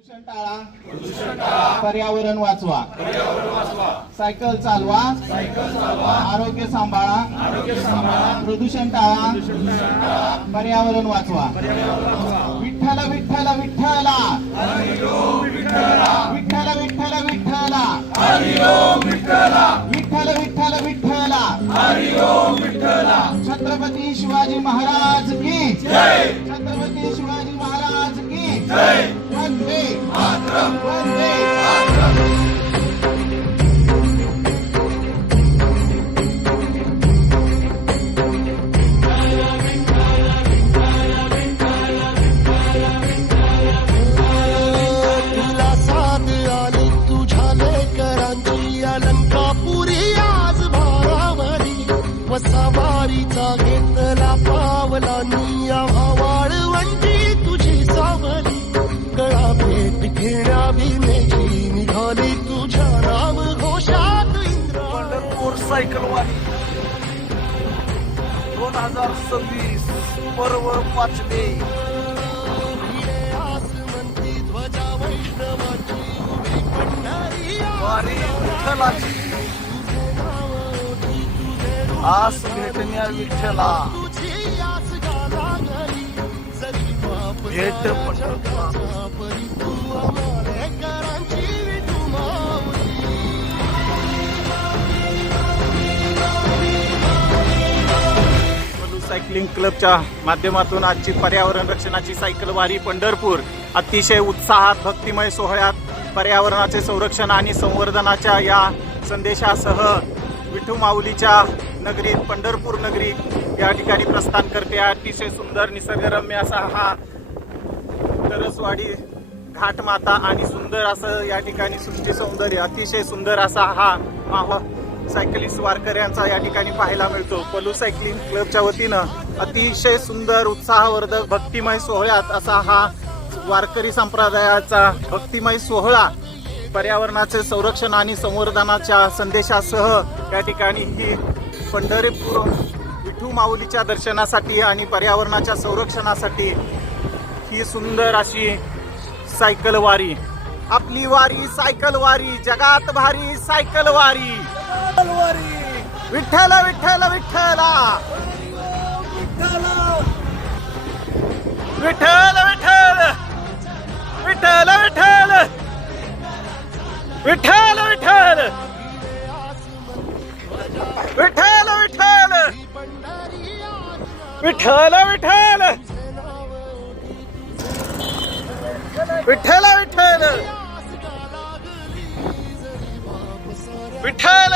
प्रदूषण टाळा, पर्यावरण वाचवा, सायकल चालवा, आरोग्य सांभाळा, प्रदूषण टाळा, पर्यावरण वाचवा. विठ्ठल विठ्ठल विठ्ठला, विठ्ठल विठ्ठल विठ्ठला, विठ्ठल विठ्ठल विठ्ठला, छत्रपती शिवाजी महाराज की जय, छत्रपती शिवाजी महाराज की जय. वंदे मातरम, वंदे मातरम. तुला साथ आली तुझ्या लेकरांची अलंकापुरी आज भारावरी वसावारीचा घेतला पावलांनी वाळवंटी तुझी सावली गळा भेट घेण्या भीमेची निघाली तुझ्या नाम घोषात इंद्रा. पंढरपूर सायकल वारी 2026 पर्व 5 मे. आसमंती ध्वजा वैष्णवाची उभी पंढरी वारी विठ्ठलाची आस भेटण्या विठ्ठला, तुझी आस गाला घरी जरी बाप भेट पंढरपूर. परी तू आम्हाला करांची विठू माऊली. पलू सायकलिंग क्लबच्या माध्यमातून आजची पर्यावरण रक्षणाची सायकल वारी पंढरपूर अतिशय उत्साहात भक्तिमय सोहळ्यात पर्यावरणाचे संरक्षण आणि संवर्धनाच्या या संदेशासह विठू माऊलीच्या नगरीत पंढरपूर नगरी या ठिकाणी प्रस्थान करते. अतिशय सुंदर निसर्गरम्य असा हा तरसवाडी घाटमाता आणि सुंदर असं या ठिकाणी सृष्टी सौंदर्य, अतिशय सुंदर असा हा माहोल सायकलिस्ट वारकऱ्यांचा या ठिकाणी पाहायला मिळतो. पलू सायकलिंग क्लबच्या वतीनं अतिशय सुंदर उत्साहवर्धक भक्तिमय सोहळ्यात असा हा वारकरी संप्रदायाचा भक्तिमय सोहळा पर्यावरणाचे संरक्षण आणि संवर्धनाच्या संदेशासह या ठिकाणी ही पंढरपूर विठू माऊलीच्या दर्शनासाठी आणि पर्यावरणाच्या संरक्षणासाठी ही सुंदर अशी सायकल वारी. आपली वारी सायकल वारी, जगात भारी सायकल वारी. विठ्ठल विठ्ठल विठ्ठला, विठ्ठल विठ्ठल विठ्ठल विठ्ठल विठ्ठल विठ्ठल विठ्ठल विठ्ठल विठ्ठल विठ्ठल विठ्ठल विठ्ठल